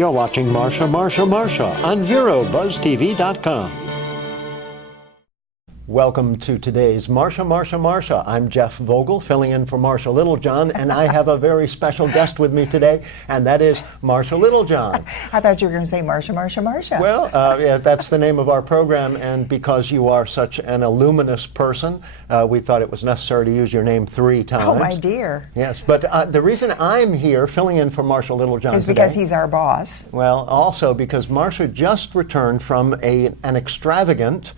You're watching Marcia on VeroBuzzTV.com. Welcome to today's Marcia. I'm Jeff Vogel, filling in for Marcia Littlejohn, and I have a very special guest with me today, and that is Marcia Littlejohn. I thought you were going to say Marcia. Well, yeah, that's the name of our program, and because you are such an illuminous person, we thought it was necessary to use your name 3 times. Oh, my dear. Yes, but the reason I'm here filling in for Marcia Littlejohn is because he's our boss. Well, also because Marcia just returned from an extravagant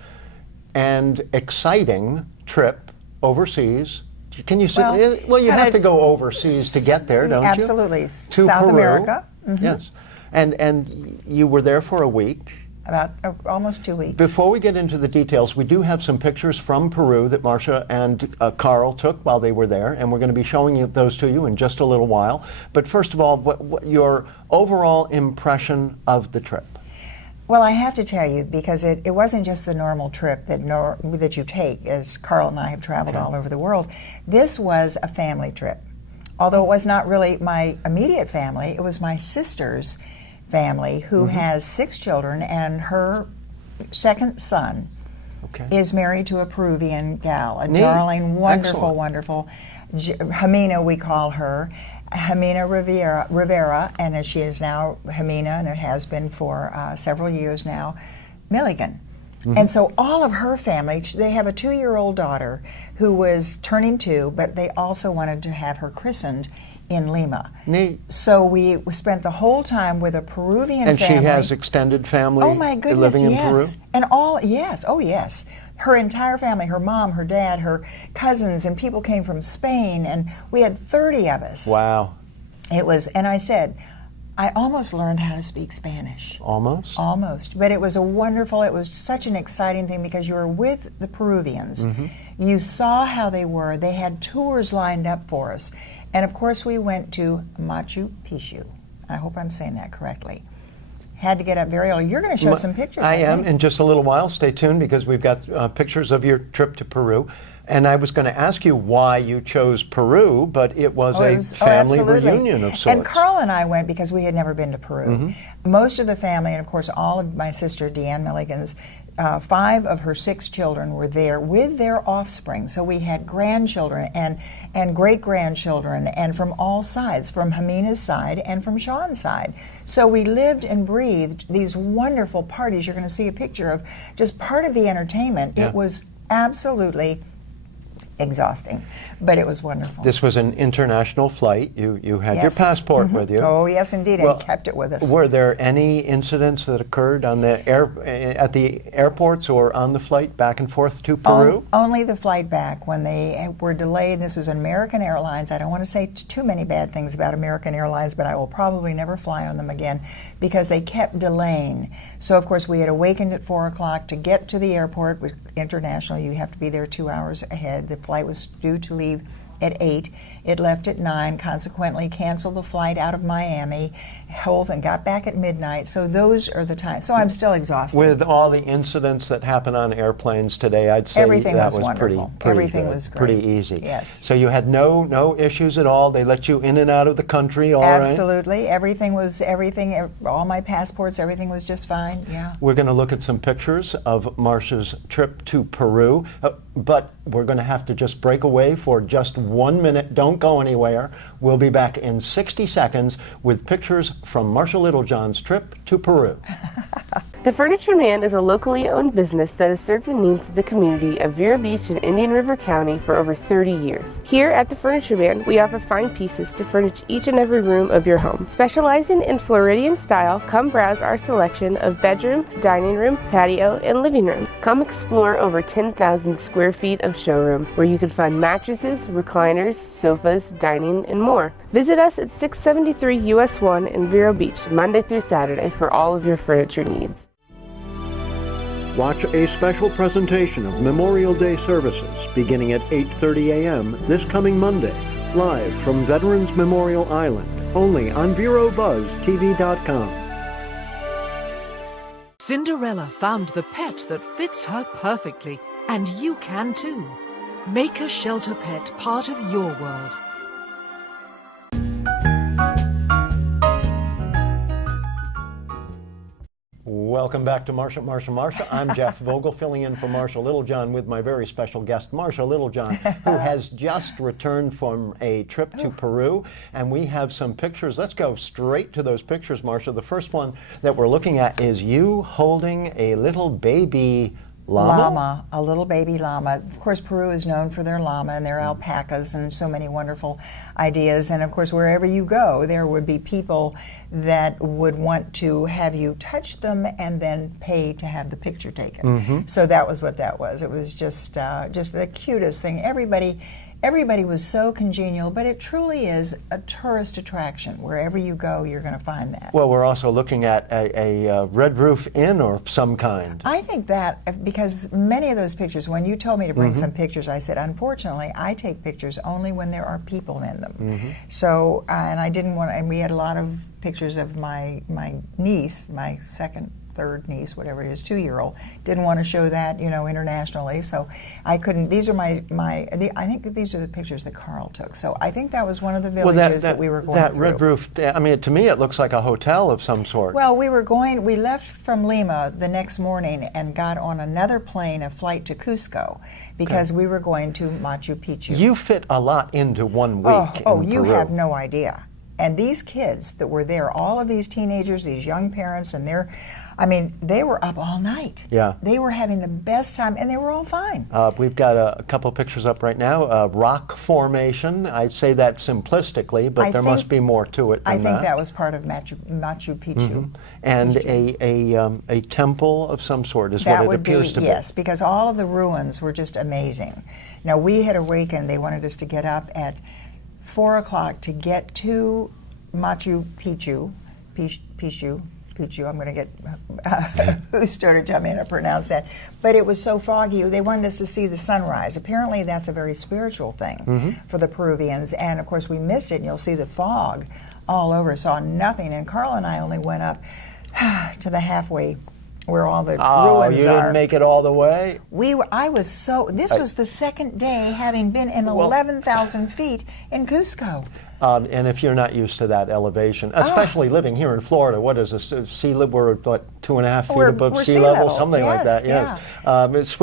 and exciting trip overseas. Can you say? Well, you have to go overseas to get there, don't you? Absolutely. To South Peru. America. Mm-hmm. Yes, and you were there for a week. About almost 2 weeks. Before we get into the details, we do have some pictures from Peru that Marcia and Carl took while they were there, and we're going to be showing those to you in just a little while. But first of all, what your overall impression of the trip? Well, I have to tell you, because it wasn't just the normal trip that you take, as Carl and I have traveled all over the world. This was a family trip. Although it was not really my immediate family, it was my sister's family, who has 6 children, and her second son is married to a Peruvian gal, a darling, wonderful, wonderful, Jimena we call her, Jimena Rivera, and as she is now Jimena, and it has been for several years now, Milligan. And so all of her family, they have a 2-year-old daughter who was turning 2, but they also wanted to have her christened in Lima. Neat. So we spent the whole time with a Peruvian family. And she has extended family living in Peru? And yes. Her entire family, her mom, her dad, her cousins, and people came from Spain, and we had 30 of us. Wow. It was, and I said, I almost learned how to speak Spanish. Almost? Almost. But it was it was such an exciting thing because you were with the Peruvians. You saw how they were. They had tours lined up for us. And of course we went to Machu Picchu. I hope I'm saying that correctly. Had to get up very early. You're going to show some pictures. I am in just a little while. Stay tuned because we've got pictures of your trip to Peru. And I was going to ask you why you chose Peru, but it was a family reunion of sorts. And Carl and I went because we had never been to Peru. Most of the family, and of course all of my sister Deanne Milligan's, 5 of her 6 children were there with their offspring. So we had grandchildren and great-grandchildren, and from all sides, from Jimena's side and from Sean's side. So we lived and breathed these wonderful parties. You're going to see a picture of just part of the entertainment. It was absolutely exhausting, but it was wonderful. This was an international flight. You had your passport with you. Oh, yes, indeed, and kept it with us. Were there any incidents that occurred on the at the airports or on the flight back and forth to Peru? Only the flight back when they were delayed. This was American Airlines. I don't want to say too many bad things about American Airlines, but I will probably never fly on them again because they kept delaying. So, of course, we had awakened at 4 o'clock to get to the airport. With international, you have to be there 2 hours ahead. The flight was due to leave at 8. It left at 9, consequently canceled the flight out of Miami, and got back at midnight. So those are the times. So I'm still exhausted. With all the incidents that happen on airplanes today, I'd say everything that was pretty Everything good, was great. Pretty easy. Yes. So you had no issues at all? They let you in and out of the country all right? Absolutely. All my passports, everything was just fine. Yeah. We're going to look at some pictures of Marcia's trip to Peru, but we're going to have to just break away for just 1 minute. Don't go anywhere. We'll be back in 60 seconds with pictures from Marcia Littlejohn's trip to Peru. The Furniture Man is a locally owned business that has served the needs of the community of Vero Beach in Indian River County for over 30 years. Here at the Furniture Man, we offer fine pieces to furnish each and every room of your home. Specializing in Floridian style, come browse our selection of bedroom, dining room, patio, and living room. Come explore over 10,000 square feet of showroom where you can find mattresses, recliners, sofas, dining, and more. Visit us at 673 US 1 in Vero Beach, Monday through Saturday for all of your furniture needs. Watch a special presentation of Memorial Day services beginning at 8:30 a.m. this coming Monday, live from Veterans Memorial Island, only on VeroBuzzTV.com. Cinderella found the pet that fits her perfectly, and you can too. Make a shelter pet part of your world. Welcome back to Marcia. I'm Jeff Vogel, filling in for Marcia Littlejohn with my very special guest, Marcia Littlejohn, who has just returned from a trip to Peru. And we have some pictures. Let's go straight to those pictures, Marcia. The first one that we're looking at is you holding a little baby llama? A little baby llama. Of course, Peru is known for their llama and their alpacas and so many wonderful ideas. And of course, wherever you go, there would be people that would want to have you touch them and then pay to have the picture taken. So that was what that was. It was just the cutest thing. Everybody was so congenial, but it truly is a tourist attraction. Wherever you go, you're going to find that. Well, we're also looking at a Red Roof Inn of some kind. I think that, because many of those pictures, when you told me to bring some pictures, I said, unfortunately, I take pictures only when there are people in them. So, and I didn't want, and we had a lot of pictures of my niece, my third niece, whatever it is, 2-year-old. Didn't want to show that, internationally, so I couldn't. These are I think that these are the pictures that Carl took. So I think that was one of the villages that we were going that through. Red Roof, I mean, to me it looks like a hotel of some sort. Well, we left from Lima the next morning and got on another plane, a flight to Cusco, because we were going to Machu Picchu. You fit a lot into 1 week in you Peru. have no idea. And these kids that were there, all of these teenagers, these young parents, and they were up all night. Yeah. They were having the best time, and they were all fine. We've got a couple pictures up right now. Rock formation. I say that simplistically, but there must be more to it than I think that was part of Machu Picchu. And a temple of some sort is what it appears to be. Yes, because all of the ruins were just amazing. Now, we had awakened. They wanted us to get up at 4 o'clock to get to Machu Picchu. I'm going to get who started telling me how to pronounce that. But it was so foggy, they wanted us to see the sunrise. Apparently that's a very spiritual thing for the Peruvians. And of course we missed it, and you'll see the fog all over, saw nothing. And Carl and I only went up to the halfway where all the ruins are. You didn't make it all the way? This was the second day having been in 11,000 feet in Cusco. And if you're not used to that elevation, especially living here in Florida, what is this? Sea level? We're 2.5 feet above sea level, something like that. Yes.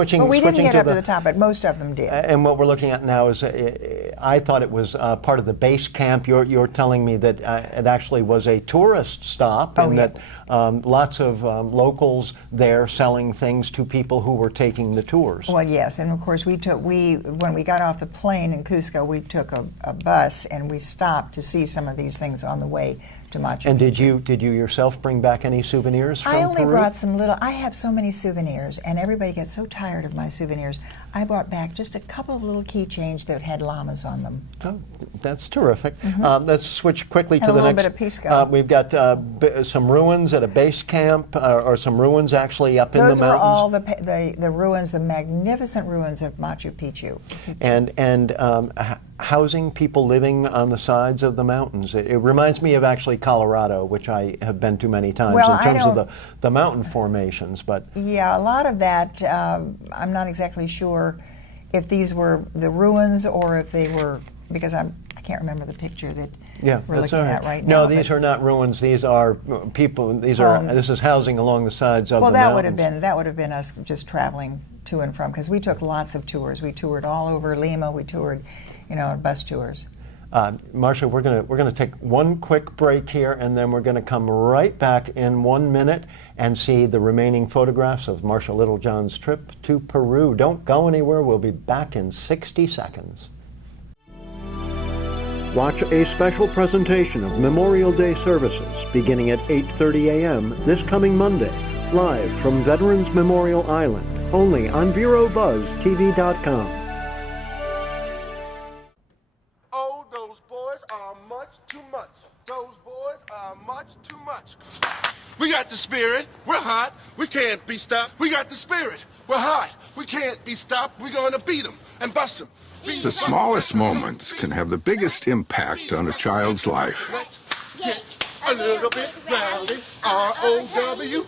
We didn't get up to the top, but most of them did. And what we're looking at now is, I thought it was part of the base camp. You're telling me that it actually was a tourist stop, that lots of locals there selling things to people who were taking the tours. Well, yes, and of course when we got off the plane in Cusco, we took a bus and we stopped to see some of these things on the way to Machu Picchu. And did you yourself bring back any souvenirs from Peru? I only brought some little. I have so many souvenirs, and everybody gets so tired of my souvenirs. I brought back just a couple of little keychains that had llamas on them. Oh, that's terrific. Let's switch quickly to and the a little next. Bit of Pisco. We've got some ruins at a base camp, or some ruins actually up in the mountains. Those were all the ruins, the magnificent ruins of Machu Picchu. And housing people living on the sides of the mountains. It reminds me of actually Colorado, which I have been to many times in terms of the mountain formations. But yeah, a lot of that, I'm not exactly sure if these were the ruins or if they were, because I can't remember the picture that we're looking at right now. No, these are not ruins. These are people. This is housing along the sides of the mountains. That would have been us just traveling to and from, because we took lots of tours. We toured all over Lima. We toured, bus tours. Marcia, we're gonna take one quick break here, and then we're gonna come right back in 1 minute and see the remaining photographs of Marcia Littlejohn's trip to Peru. Don't go anywhere. We'll be back in 60 seconds. Watch a special presentation of Memorial Day services beginning at 8:30 a.m. this coming Monday, live from Veterans Memorial Island, only on VeroBuzzTV.com. Oh, those boys are much too much. Those boys are much too much. We got the spirit. We're hot. We can't be stopped. We got the spirit. We're hot. We can't be stopped. We're going to beat them and bust them. The smallest moments can have the biggest impact on a child's life. Let's get a little bit rowdy. R-O-W-D-Y.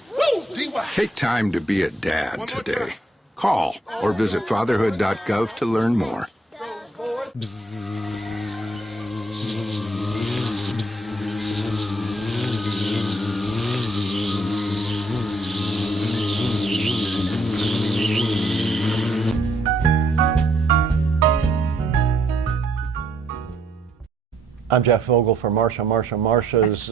Take time to be a dad today. Call or visit fatherhood.gov to learn more. I'm Jeff Vogel for Marcia's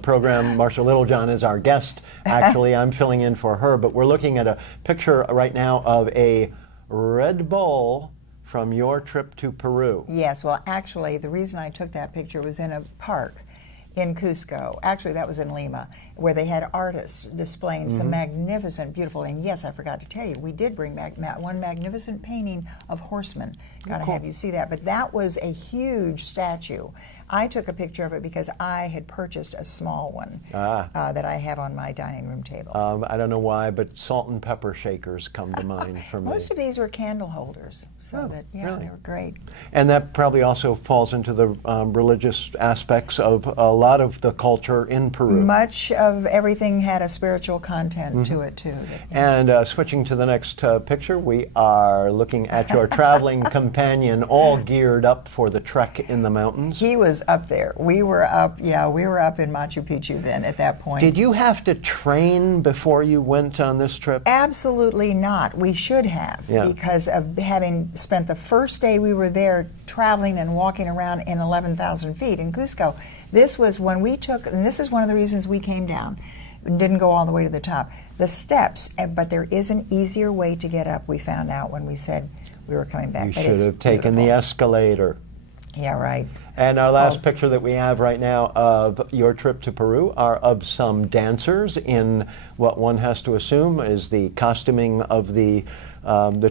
program. Marcia Littlejohn is our guest. Actually, I'm filling in for her, but we're looking at a picture right now of a Red Bull from your trip to Peru. Yes, well, actually, the reason I took that picture was in a park in Cusco. Actually, that was in Lima, where they had artists displaying some magnificent, beautiful, and yes, I forgot to tell you, we did bring back one magnificent painting of horsemen. Gotta have you see that. But that was a huge statue. I took a picture of it because I had purchased a small one that I have on my dining room table. I don't know why, but salt and pepper shakers come to mind for me. Most of these were candle holders, so really? they were great. And that probably also falls into the religious aspects of a lot of the culture in Peru. Much of everything had a spiritual content to it, too. And switching to the next picture, we are looking at your traveling companion, all geared up for the trek in the mountains. He was up there. We were up, we were up in Machu Picchu then at that point. Did you have to train before you went on this trip? Absolutely not. We should have, because of having spent the first day we were there traveling and walking around in 11,000 feet in Cusco. This was when we took, and this is one of the reasons we came down and didn't go all the way to the top, the steps, but there is an easier way to get up, we found out when we said we were coming back. You should have taken the escalator. Yeah, right. And our last picture that we have right now of your trip to Peru are of some dancers in what one has to assume is the costuming of the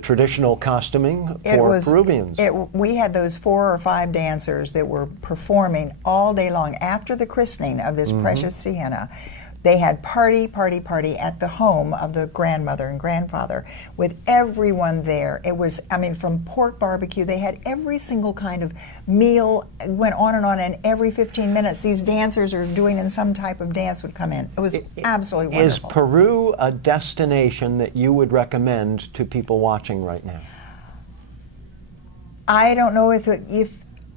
traditional costuming for Peruvians. We had those 4 or 5 dancers that were performing all day long after the christening of this precious sienna. They had party at the home of the grandmother and grandfather with everyone there. It was, I mean, from pork barbecue, they had every single kind of meal, went on, and every 15 minutes these dancers are doing in some type of dance would come in. It was absolutely wonderful. Is Peru a destination that you would recommend to people watching right now? I don't know if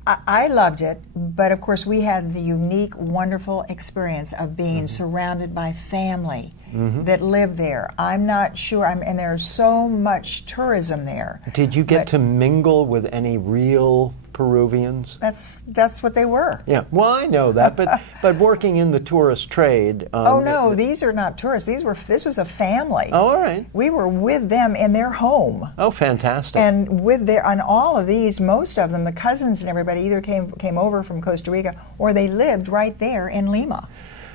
I loved it, but of course we had the unique, wonderful experience of being surrounded by family that live there. I'm not sure, and there's so much tourism there. Did you get to mingle with any real Peruvians? That's what they were. Yeah, well, I know that, but working in the tourist trade. Oh no, these are not tourists. This was a family. Oh, all right. We were with them in their home. Oh, fantastic. And on all of these, most of them, the cousins and everybody either came over from Costa Rica or they lived right there in Lima.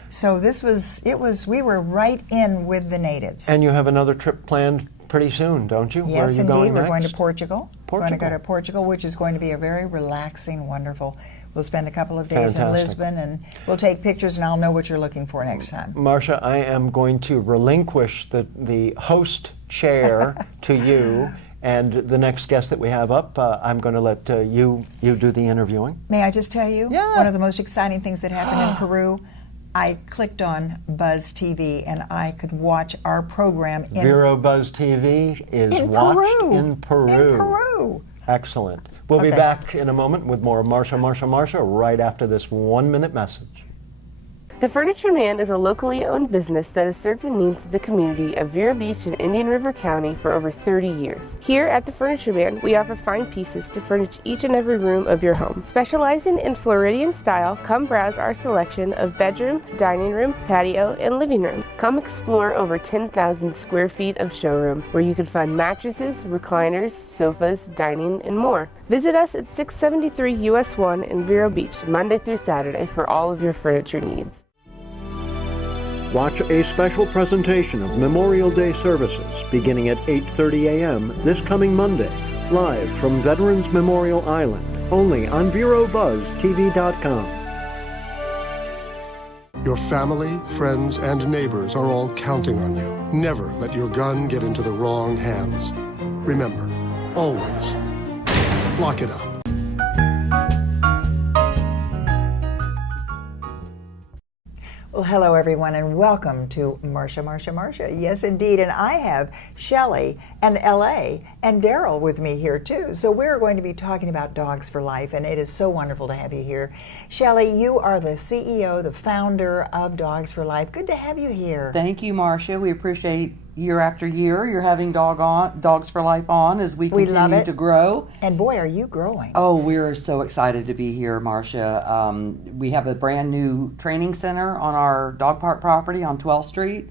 So we were right in with the natives. And you have another trip planned pretty soon, don't you? Yes, Where are you indeed. going We're going to next? Portugal. We're going to go to Portugal, which is going to be a very relaxing, wonderful. We'll spend a couple of days in Lisbon, and we'll take pictures, and I'll know what you're looking for next time. Marcia, I am going to relinquish the host chair to you. And the next guest that we have up, I'm going to let you do the interviewing. May I just tell you? Yeah. One of the most exciting things that happened in Peru, I clicked on Buzz TV and I could watch our program in Vero Buzz TV is watched in Peru. In Peru. Excellent. We'll be back in a moment with more Marcia right after this 1-minute message. The Furniture Man is a locally owned business that has served the needs of the community of Vero Beach in Indian River County for over 30 years. Here at the Furniture Man, we offer fine pieces to furnish each and every room of your home. Specializing in Floridian style, come browse our selection of bedroom, dining room, patio, and living room. Come explore over 10,000 square feet of showroom where you can find mattresses, recliners, sofas, dining, and more. Visit us at 673 US 1 in Vero Beach, Monday through Saturday for all of your furniture needs. Watch a special presentation of Memorial Day services beginning at 8:30 a.m. this coming Monday, live from Veterans Memorial Island, only on VeroBuzzTV.com. Your family, friends, and neighbors are all counting on you. Never let your gun get into the wrong hands. Remember, always lock it up. Well, hello everyone, and welcome to Marcia. Yes, indeed, and I have Shelly and L.A. and Daryl with me here too. So we're going to be talking about Dogs for Life, and it is so wonderful to have you here. Shelly, you are the CEO, the founder of Dogs for Life. Good to have you here. Thank you, Marcia. We appreciate year after year. You're having Dogs for Life on as we love continue it. to grow. And boy, are you growing. Oh, we're so excited to be here, Marcia. We have a brand new training center on our dog park property on 12th Street.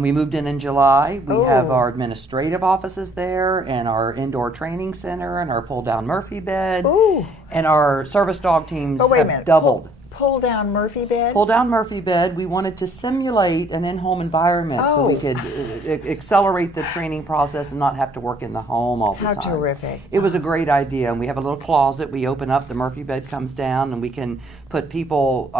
We moved in July. We have our administrative offices there, and our indoor training center, and our pull-down Murphy bed. Ooh. And our service dog teams Oh, wait a have minute. doubled. Pull down Murphy bed? Pull down Murphy bed. We wanted to simulate an in-home environment so we could accelerate the training process and not have to work in the home all the How time. terrific. It was a great idea. And we have a little closet. We open up, the Murphy bed comes down, and we can put people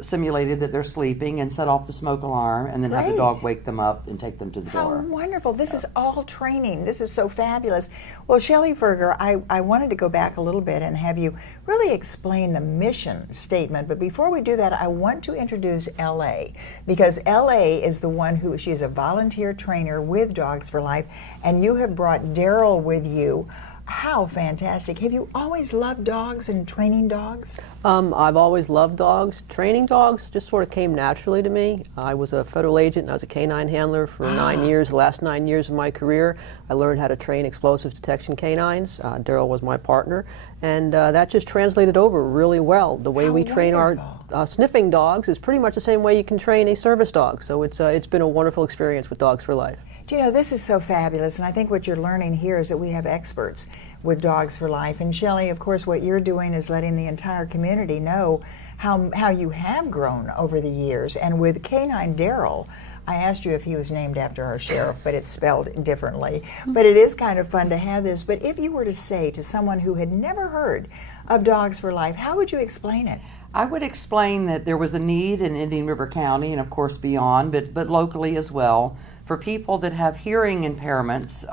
simulated that they're sleeping and set off the smoke alarm, and then have the Great. dog wake them up and take them to the How door. wonderful. This is all training. This is so fabulous. Well, Shelly Ferger, I wanted to go back a little bit and have you really explain the mission statement. But before we do that, I want to introduce LA, because LA is the one who, she's a volunteer trainer with Dogs for Life, and you have brought Daryl with you. How fantastic. Have you always loved dogs and training dogs? I've always loved dogs. Training dogs just sort of came naturally to me. I was a federal agent and I was a canine handler for 9 years. The last 9 years of my career, I learned how to train explosive detection canines. Daryl was my partner, and that just translated over really well. The way How we train our sniffing dogs is pretty much the same way you can train a service dog. So it's been a wonderful experience with Dogs for Life. Do you know, this is so fabulous, and I think what you're learning here is that we have experts with Dogs for Life. And Shelly, of course, what you're doing is letting the entire community know how you have grown over the years. And with Canine Daryl, I asked you if he was named after our sheriff, but it's spelled differently. But it is kind of fun to have this. But if you were to say to someone who had never heard of Dogs for Life, how would you explain it? I would explain that there was a need in Indian River County, and of course beyond, but locally as well, for people that have hearing impairments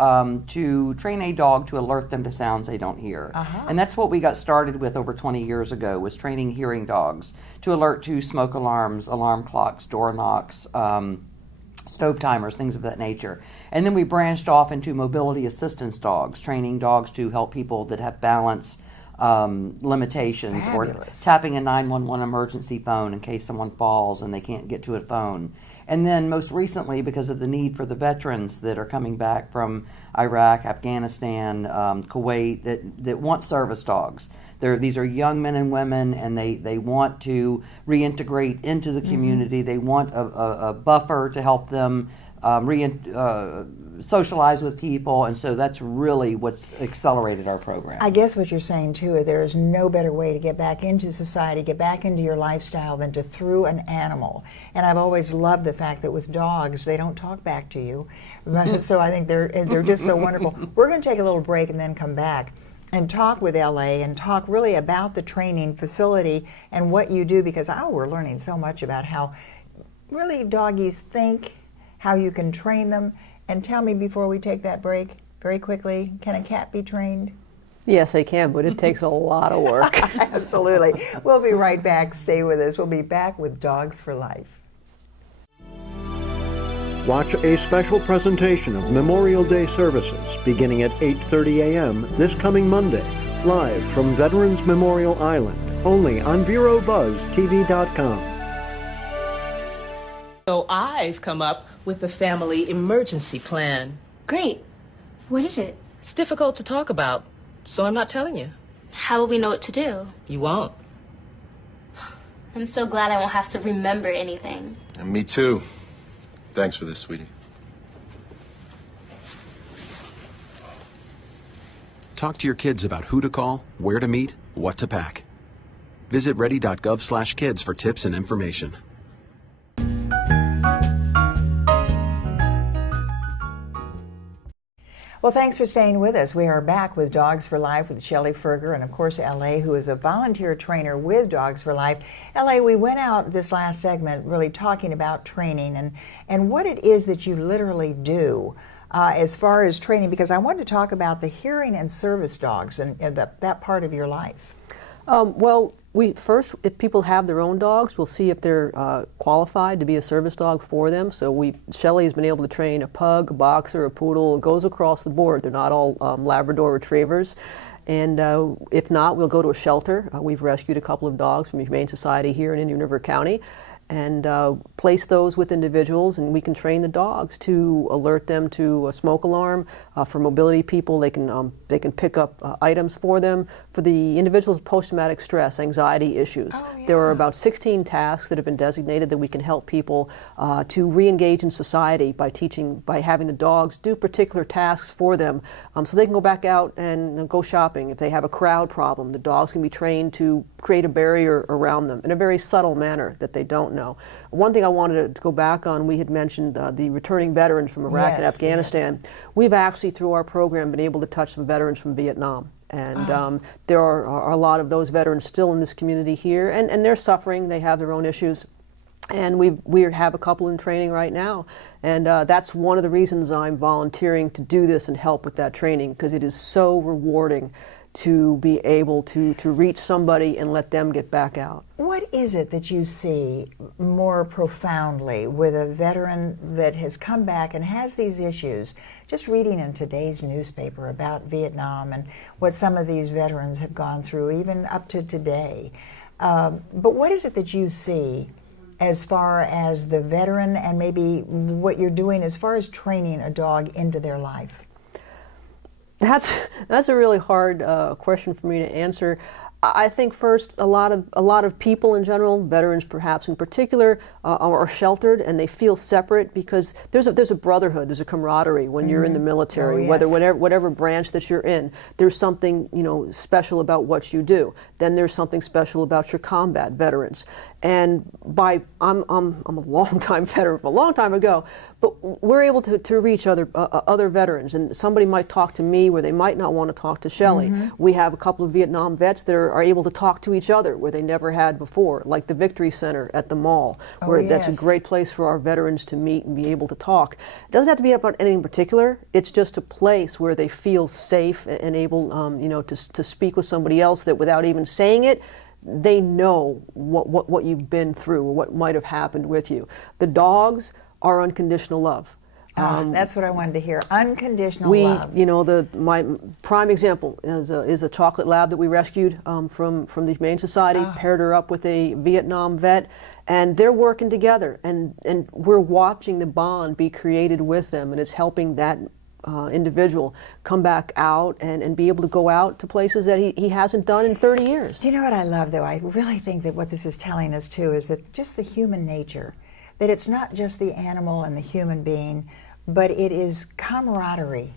to train a dog to alert them to sounds they don't hear. And that's what we got started with over 20 years ago, was training hearing dogs to alert to smoke alarms, alarm clocks, door knocks, stove timers, things of that nature. And then we branched off into mobility assistance dogs, training dogs to help people that have balance limitations. Fabulous. Or tapping a 911 emergency phone in case someone falls and they can't get to a phone. And then most recently, because of the need for the veterans that are coming back from Iraq, Afghanistan, Kuwait, that want service dogs. These are young men and women, and they want to reintegrate into the community. They want a buffer to help them socialize with people, and so that's really what's accelerated our program. I guess what you're saying too, there is no better way to get back into society, get back into your lifestyle than to through an animal. And I've always loved the fact that with dogs, they don't talk back to you. So I think they're just so wonderful. We're going to take a little break and then come back and talk with LA and talk really about the training facility and what you do, because we're learning so much about how really doggies think, how you can train them. And tell me before we take that break, very quickly, can a cat be trained? Yes, they can, but it takes a lot of work. Absolutely. We'll be right back. Stay with us. We'll be back with Dogs for Life. Watch a special presentation of Memorial Day services beginning at 8:30 a.m. this coming Monday, live from Veterans Memorial Island, only on VeroBuzzTV.com. So I've come up with the family emergency plan. Great. What is it? It's difficult to talk about, so I'm not telling you. How will we know what to do? You won't. I'm so glad I won't have to remember anything. And me too. Thanks for this, sweetie. Talk to your kids about who to call, where to meet, what to pack. Visit ready.gov/kids for tips and information. Well, thanks for staying with us. We are back with Dogs for Life with Shelly Ferger and, of course, LA, who is a volunteer trainer with Dogs for Life. LA, we went out this last segment really talking about training and what it is that you literally do as far as training, because I wanted to talk about the hearing and service dogs and that part of your life. Well, if people have their own dogs, we'll see if they're qualified to be a service dog for them. So Shelly's been able to train a pug, a boxer, a poodle. It goes across the board. They're not all Labrador retrievers. And if not, we'll go to a shelter. We've rescued a couple of dogs from the Humane Society here in Indian River County. and place those with individuals, and we can train the dogs to alert them to a smoke alarm. For mobility people, they can pick up items for them. For the individuals with post-traumatic stress, anxiety issues, there are about 16 tasks that have been designated that we can help people to re-engage in society by having the dogs do particular tasks for them, so they can go back out and go shopping. If they have a crowd problem, the dogs can be trained to create a barrier around them in a very subtle manner that they don't know. One thing I wanted to go back on, we had mentioned the returning veterans from Iraq and Afghanistan. We've actually, through our program, been able to touch some veterans from Vietnam. And there are a lot of those veterans still in this community here, and they're suffering. They have their own issues. And we have a couple in training right now. And that's one of the reasons I'm volunteering to do this and help with that training, because it is so rewarding to be able to reach somebody and let them get back out. What is it that you see more profoundly with a veteran that has come back and has these issues? Just reading in today's newspaper about Vietnam and what some of these veterans have gone through, even up to today. But what is it that you see as far as the veteran and maybe what you're doing as far as training a dog into their life? That's a really hard question for me to answer. I think first, a lot of people in general, veterans perhaps in particular, are sheltered and they feel separate because there's a brotherhood, there's a camaraderie when you're in the military, whatever branch that you're in. There's something special about what you do. Then there's something special about your combat veterans. And I'm a long-time veteran from a long time ago, but we're able to reach other veterans, and somebody might talk to me where they might not want to talk to Shelly. We have a couple of Vietnam vets that are able to talk to each other where they never had before, like the Victory Center at the mall, where that's a great place for our veterans to meet and be able to talk. It doesn't have to be about anything particular. It's just a place where they feel safe and able, to speak with somebody else that without even saying it, they know what you've been through or what might have happened with you. The dogs are unconditional love. That's what I wanted to hear. Unconditional love. My prime example is a chocolate lab that we rescued from the Humane Society, paired her up with a Vietnam vet, and they're working together, and we're watching the bond be created with them, and it's helping that individual come back out and be able to go out to places that he hasn't done in 30 years. Do you know what I love, though? I really think that what this is telling us, too, is that just the human nature, that it's not just the animal and the human being, but it is camaraderie.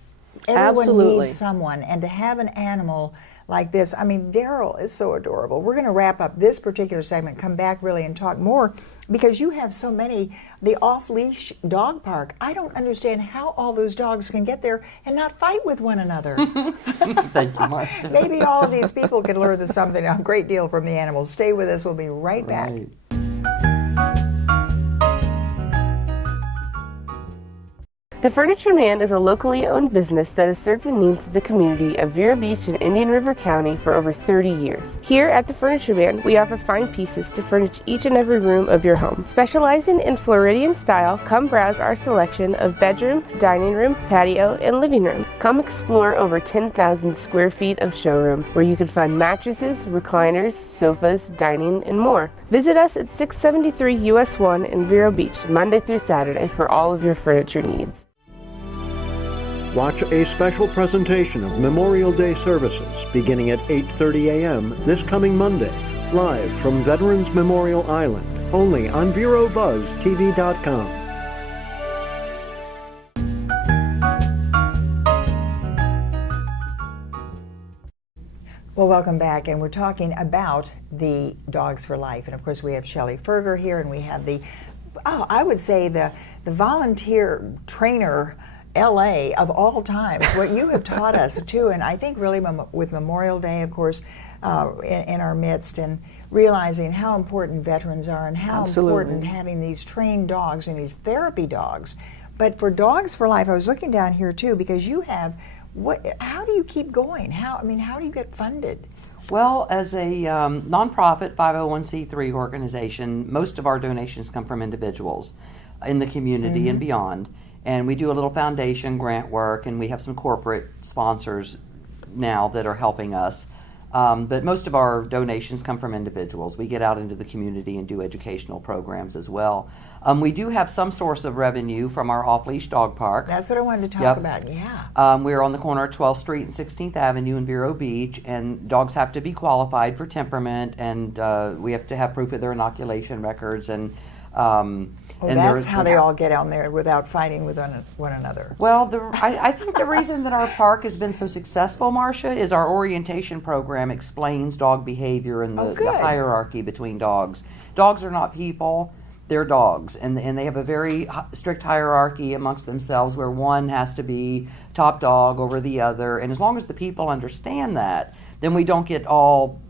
Everyone needs someone, and to have an animal like this, I mean, Daryl is so adorable. We're going to wrap up this particular segment, come back really and talk more, because you have so many, the off-leash dog park. I don't understand how all those dogs can get there and not fight with one another. Thank you, Marcia. Maybe all of these people can learn something, a great deal from the animals. Stay with us. We'll be right back. The Furniture Man is a locally owned business that has served the needs of the community of Vero Beach and Indian River County for over 30 years. Here at the Furniture Man, we offer fine pieces to furnish each and every room of your home. Specializing in Floridian style, come browse our selection of bedroom, dining room, patio, and living room. Come explore over 10,000 square feet of showroom, where you can find mattresses, recliners, sofas, dining, and more. Visit us at 673 US 1 in Vero Beach, Monday through Saturday, for all of your furniture needs. Watch a special presentation of Memorial Day services beginning at 8:30 a.m. this coming Monday, live from Veterans Memorial Island, only on VeroBuzzTV.com. Well, welcome back, and we're talking about the Dogs for Life. And of course, we have Shelly Ferger here, and we have I would say the volunteer trainer LA of all times, what you have taught us too, and I think really with Memorial Day, of course, in our midst, and realizing how important veterans are and how important having these trained dogs and these therapy dogs. But for Dogs for Life, I was looking down here too, because you have, how do you keep going? How do you get funded? Well, as a nonprofit 501c3 organization, most of our donations come from individuals in the community and beyond. And we do a little foundation grant work, and we have some corporate sponsors now that are helping us. But most of our donations come from individuals. We get out into the community and do educational programs as well. We do have some source of revenue from our off-leash dog park. That's what I wanted to talk about, We're on the corner of 12th Street and 16th Avenue in Vero Beach, and dogs have to be qualified for temperament, and we have to have proof of their inoculation records. And that's how they all get on there without fighting with one another. Well, I think the reason that our park has been so successful, Marcia, is our orientation program explains dog behavior and the hierarchy between dogs. Dogs are not people. They're dogs, and they have a very strict hierarchy amongst themselves where one has to be top dog over the other, and as long as the people understand that, then we don't get all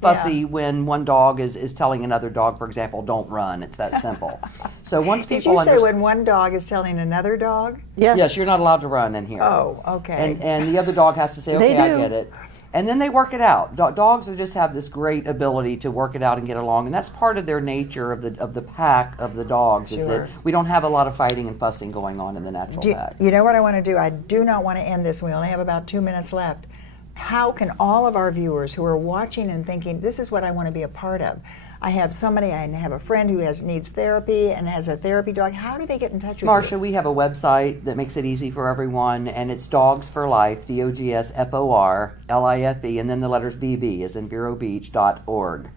fussy when one dog is telling another dog, for example, don't run. It's that simple. So once people Did you say when one dog is telling another dog? Yes, you're not allowed to run in here. Oh, okay. And the other dog has to say, okay, I get it. And then they work it out. Dogs just have this great ability to work it out and get along, and that's part of their nature of the pack of the dogs. Is that we don't have a lot of fighting and fussing going on in the natural pack. You know what I want to do? I do not want to end this. We only have about 2 minutes left. How can all of our viewers who are watching and thinking, this is what I want to be a part of? I have a friend who needs therapy and has a therapy dog. How do they get in touch with Marcia, you? we have a website that makes it easy for everyone, and it's Dogs for Life, DOGSFORLIFE, and then the letters VB, as in VeroBeach.org.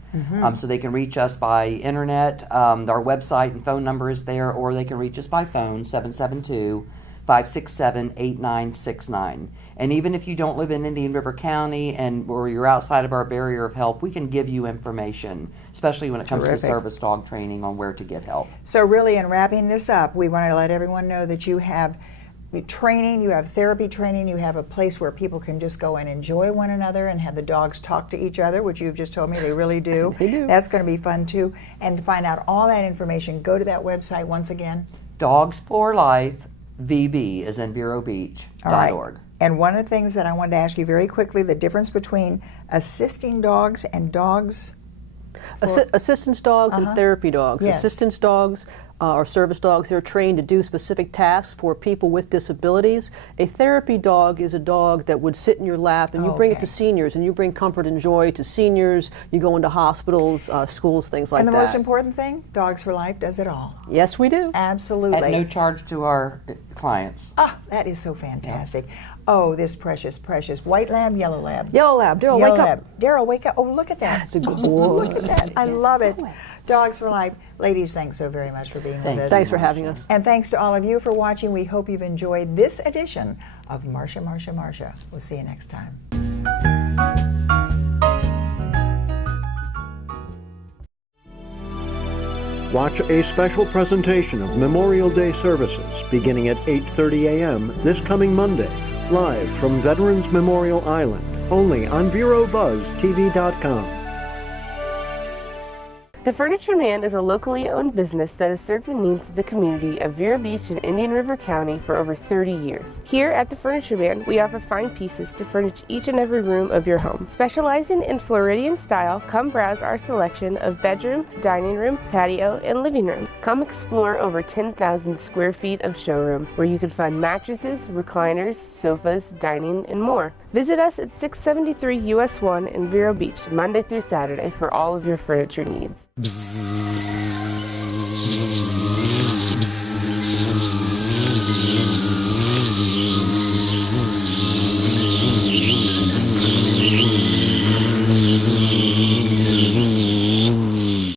So they can reach us by internet. Our website and phone number is there, or they can reach us by phone, 772-567-8969. And even if you don't live in Indian River County or you're outside of our barrier of help, we can give you information, especially when it comes to service dog training, on where to get help. So really, in wrapping this up, we want to let everyone know that you have training, you have therapy training, you have a place where people can just go and enjoy one another and have the dogs talk to each other, which you've just told me they really do. They do. That's going to be fun too. And to find out all that information, go to that website once again. Dogs for Life, VB, as in VeroBeach.org. And one of the things that I wanted to ask you very quickly, the difference between assisting dogs and dogs? Assistance dogs and therapy dogs. Yes. Assistance dogs or service dogs, they're trained to do specific tasks for people with disabilities. A therapy dog is a dog that would sit in your lap, and you bring it to seniors, and you bring comfort and joy to seniors. You go into hospitals, schools, things like that. And the most important thing, Dogs for Life does it all. Yes, we do. Absolutely. At no charge to our clients. Ah, that is so fantastic. Yeah. Oh, this precious, precious white lab, yellow lab. Yellow lab. Daryl, wake up. Daryl, wake up. Oh, look at that. That's a good boy. Look at that. I love it. Dogs for Life. Ladies, thanks so very much for being with us. Thanks for having us. And thanks to all of you for watching. We hope you've enjoyed this edition of Marcia, Marcia, Marcia. We'll see you next time. Watch a special presentation of Memorial Day services beginning at 8:30 a.m. this coming Monday, live from Veterans Memorial Island, only on VeroBuzzTV.com. The Furniture Man is a locally owned business that has served the needs of the community of Vero Beach in Indian River County for over 30 years. Here at the Furniture Man, we offer fine pieces to furnish each and every room of your home. Specializing in Floridian style, come browse our selection of bedroom, dining room, patio, and living room. Come explore over 10,000 square feet of showroom where you can find mattresses, recliners, sofas, dining, and more. Visit us at 673 US 1 in Vero Beach, Monday through Saturday for all of your furniture needs. Bzzz.